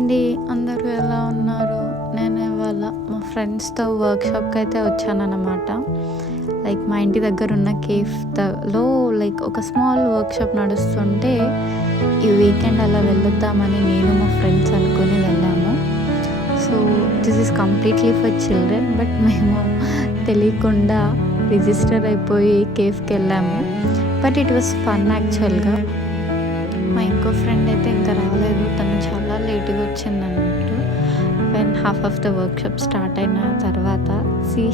అండి, అందరూ ఎలా ఉన్నారు? నేను ఇవాళ మా ఫ్రెండ్స్తో వర్క్షాప్కి అయితే వచ్చానన్నమాట. లైక్ మా ఇంటి దగ్గర ఉన్న కేఫ్లో ఒక స్మాల్ వర్క్షాప్ నడుస్తుంటే ఈ వీకెండ్ అలా వెళ్ళొద్దామని నేను మా ఫ్రెండ్స్ అనుకొని వెళ్ళాము. So this is completely for children, but మేము తెలియకుండా రిజిస్టర్ అయిపోయి కేఫ్కి వెళ్ళాము. బట్ ఇట్ వాస్ ఫన్ యాక్చువల్గా. మా ఇంకో ఫ్రెండ్ అయితే ఇంకా రాలేదు, తను చాలా లేట్గా వచ్చింది అన్నట్టు. When half of the workshop start అయిన తర్వాత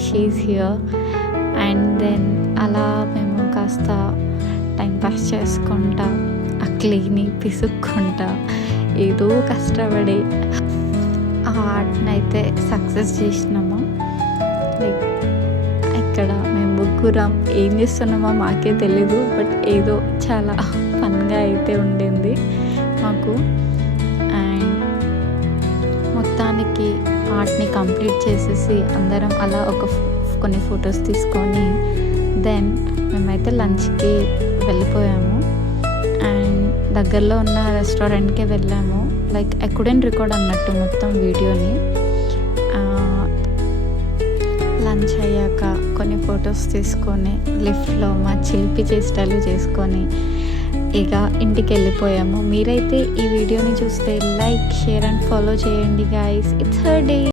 షీఈస్ హియర్. అండ్ దెన్ అలా మేము కాస్త టైంపాస్ చేసుకుంటా, ఆ క్లీని పిసుక్కుంటా, ఏదో కష్టపడి ఆ ఆర్ట్ని అయితే సక్సెస్ చేసినాము. లైక్ ఇక్కడ మేము ముగ్గురం ఏం చేస్తున్నామో మాకే తెలీదు, బట్ ఏదో చాలా ఫన్గా అయితే ఉండింది మాకు. అండ్ మొత్తానికి ఆర్ట్ని కంప్లీట్ చేసేసి అందరం అలా కొన్ని ఫొటోస్ తీసుకొని దెన్ మేమైతే లంచ్కి వెళ్ళిపోయాము. అండ్ దగ్గరలో ఉన్న రెస్టారెంట్కి వెళ్ళాము. లైక్ ఐ కుడెంట్ రికార్డ్ అన్నట్టు మొత్తం వీడియోని. లంచ్ అయ్యాక కొన్ని ఫొటోస్ తీసుకొని లిఫ్ట్లో మా చిలిపి చేష్టలు చేసుకొని ఇక ఇంటికి వెళ్ళిపోయాము. మీరైతే ఈ వీడియోని చూస్తే లైక్, షేర్ అండ్ ఫాలో చేయండి గైస్. It's her day.